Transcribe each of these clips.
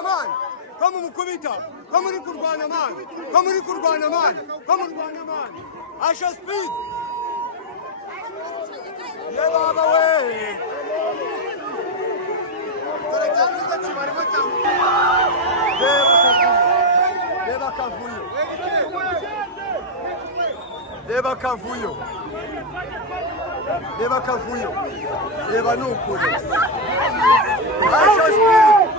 kurwana man. Come mukubita. Come uri kurwana man. Come uri kurwana man. Come kurwana man. Asha speed. Ye baba we. Deba kavuyo. Deba kavuyo. Deba kavuyo. Deba nukuri. Asha speed.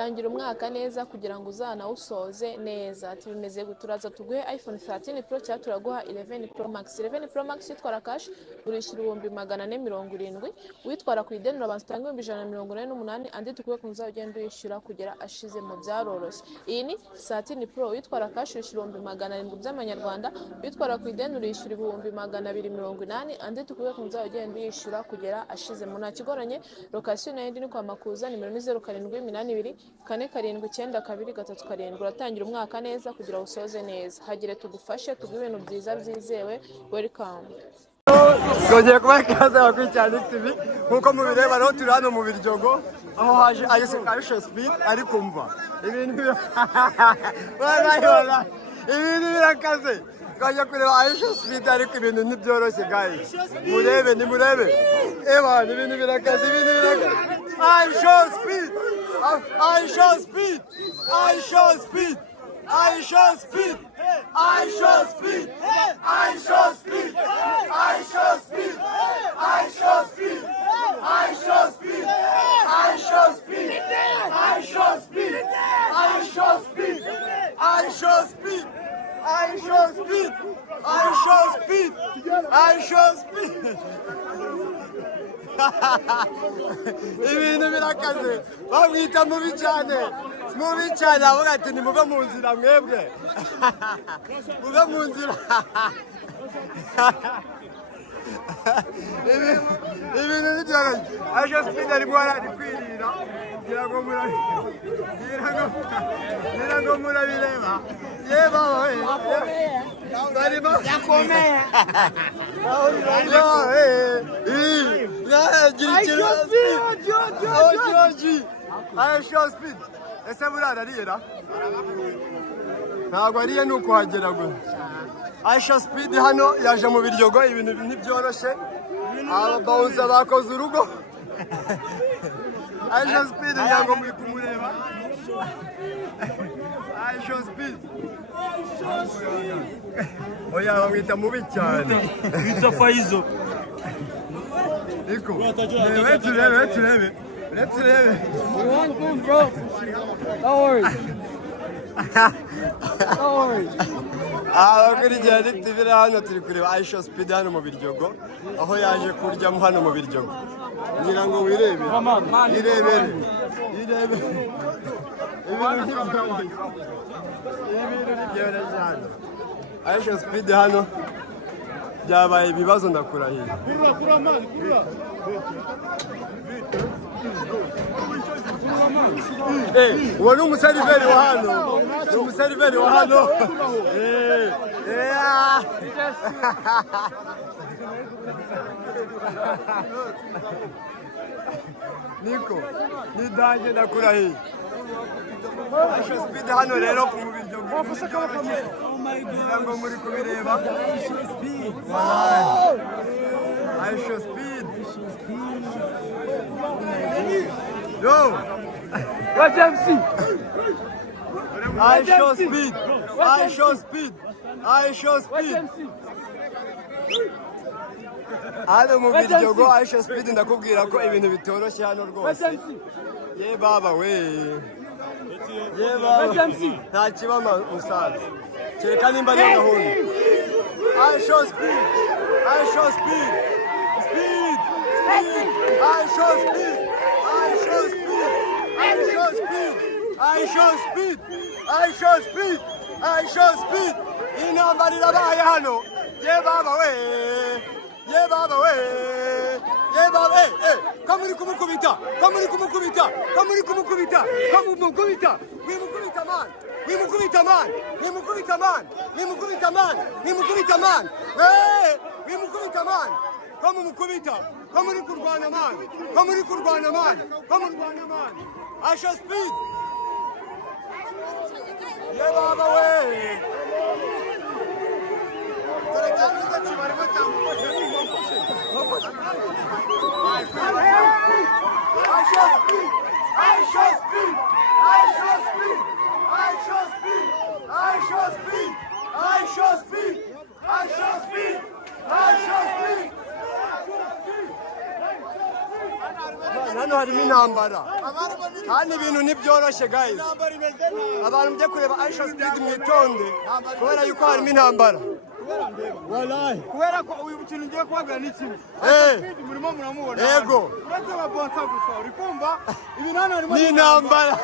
Tangira umwaka neza kugira ngo uzanawusoze neza. Ati bimeze guturaza tuguhe iPhone 13 Pro cyangwa turaguha 11 Pro Max. 11 Pro Max yitwara cash urishira 470. Witwara ku ideni urabanza utanga 148 andi tukuye kunza ugenda uyishyura kugera ashize mu byaroroshye. Iyi ni 13 Pro witwara cash urishira 700 by'amanyarwanda. Witwara ku ideni urishira 280 andi tukuye kunza ugenda uyishyura kugera ashize mu ntakigoranye. Location n'indi ni kwa Makuza nimero 0782 47923 uratangira umwaka neza kugira usoze neza. Hagire tugufashe tuguhe ibintu byiza byizewe. Welcome. Twongeye kuba ikaze abakurikirana TV nkuko mubireba rero turi hano mu Biryogo aho haje Aisha Speed ari kumva ibintu ibintu birakaze. Twaje kureba Aisha Speed ariko ibintu ntibyoroshye guys. Murebe ni murebe. Eba ibintu birakaze ibintu birakaze. Aisha Speed. Aisha Speed. Aisha Speed. Aisha Speed. Aisha Speed. Aisha Speed. Aisha Speed. Aisha Speed. Aisha Speed. Aisha Speed. Aisha Speed. Aisha Speed. Aisha Speed. Aisha Speed. Aisha Speed. Aisha Speed. Ibintu birakaze bamwita mubi cyane avuga ati nimuve mu nzira mwebwe muve mu nzira ibintu ntibyoroshye. Aisha Speed arimo arakwirira ngira ngo murabireba yeba barimo yakomeye Aisha Speed ese burara ariyera ntabwo ariye ni ukuhagera gusa. Aisha Speed hano yaje mu Biryogo ibintu ntibyoroshye abawuza bakoze urugo. Aisha Speed nyango muri kumureba. Aisha Speed oya bamwita mubi cyane bita Faizo. Iko let's turebe We want good, bro. Don't worry. Don't worry. abakurikirana TV hano turi kureba Aisha Speed hano mu Biryogo aho yaje kuryamo hano mu Biryogo ngira ngo wirebe irebere Aisha Speed hano byabaye ibibazo ndakurahiye. Uwo ni umuseriveri wa hano. Ni umuseriveri wa hano. Niko, ni dange ndakurahiye. Aisha Speed hano rero ku Biryogo. Ngira ngo muri kubireba. Aisha Speed. Yo! Watch MC. Aisha Speed. Aisha Speed. Aisha Speed. Hano mu Biryogo Aisha Speed ndakubwira ko ibintu bitoroshye hano rwose. Ye baba we. Ye baba. Nta kibama musaza. Kereka nimba ari gahunda. Aisha Speed. Aisha Speed. Speed. Speed. Aisha Speed. Aisha Speed. Aisha Speed. Aisha Speed. Aisha Speed. Aisha Speed. Intambara irabaye hano. Ye baba we. Ye baba we. Ye baba kamuri kumukubita kamuri kumukubita kamuri kumukubita kamumukubita wimukubita man wimukubita man wimukubita man wimukubita man wimukubita man wimukubita man kamumukubita kamuri kurwana man kamuri kurwana man kamurwana man Asha speed ye baba we hano harimo intambara kandi ibintu ntibyoroshye guys abantu mujye kureba Aisha Speed mwitonde kubera yuko harimo intambara wallahi kubera ko uyu kintu ngiye kubabwira ni kimwe murimo muramubona yego uretse ababonsa gusa uri kumva ibintu hano harimo ni intambara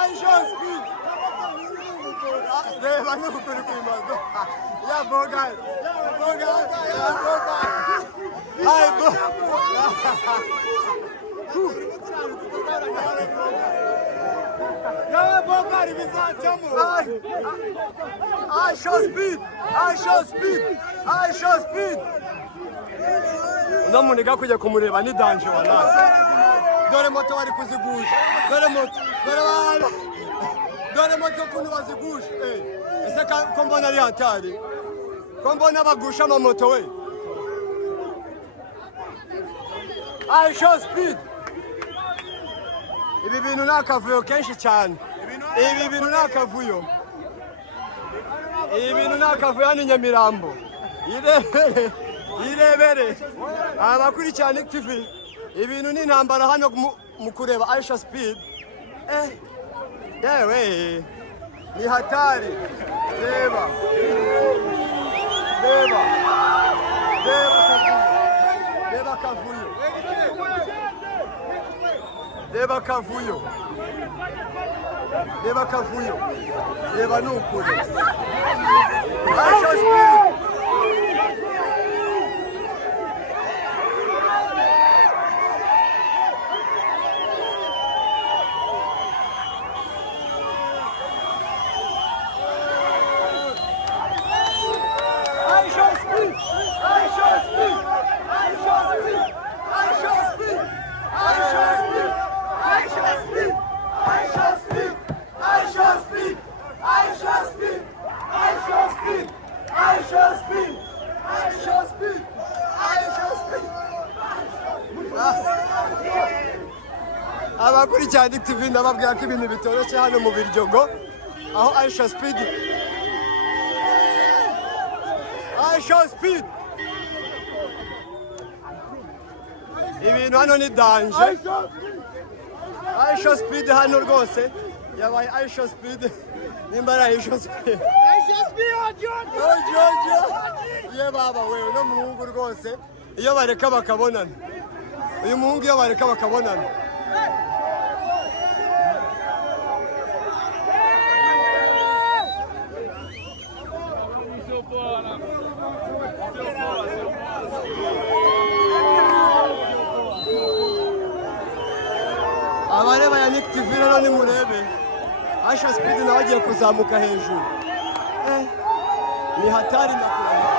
Aisha Speed reba n'ukuri kw'imazo ya boga Ay, Aisha Speed! Aisha Speed! Aisha Speed! Uno muniga kujya kumureba ni danje wallahi. Dore moto bari kuzigusha. Dore moto. Dore moto kuntu bazigusha. Ese ko mbona ari hatari. Ko mbona bagusha amamoto we. Aisha Speed! Ibi bintu nakavuyo kenshi cyane. Ibi bintu nakavuyo. Ibi bintu nakavuyo hano Nyamirambo. Irebere. Abakurikirana TV. Ibintu ni intambara hano mu kureba Aisha Speed. Yewe. Ni hatari. Reba. Reba. Reba kavuyo. Reba kavuyo. Reba kavuyo. Reba nukuri. Aisha Speed. Abakurikirana TV ndababwira ko ibintu bitoroshye hano mu Biryogo aho Aisha Speed ibintu hano ni danje Aisha Speed hano rwose yabaye Aisha Speed nimba ari Aisha Speed ye baba we uno muhungu rwose iyo bareka bakabonana uyu muhungu iyo bareka bakabonana abareba ya Nick TV rero ni murebe Aisha Speed nawe agiye kuzamuka hejuru ni hatari na kureba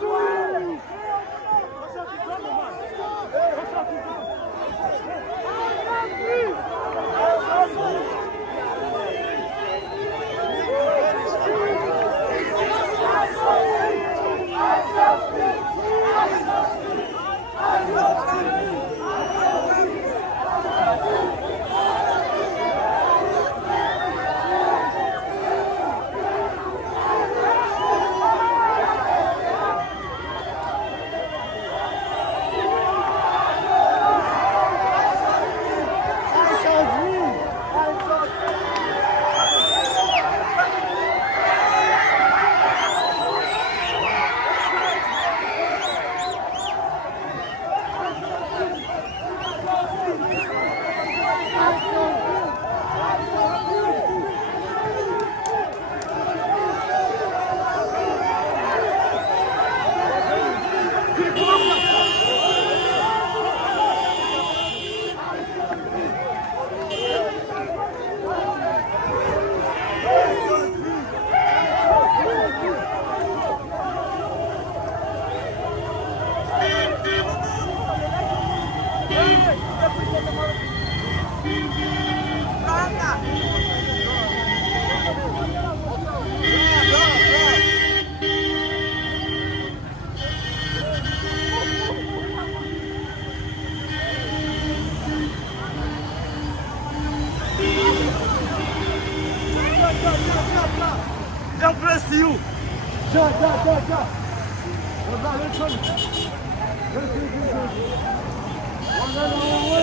Sweet! God bless you. One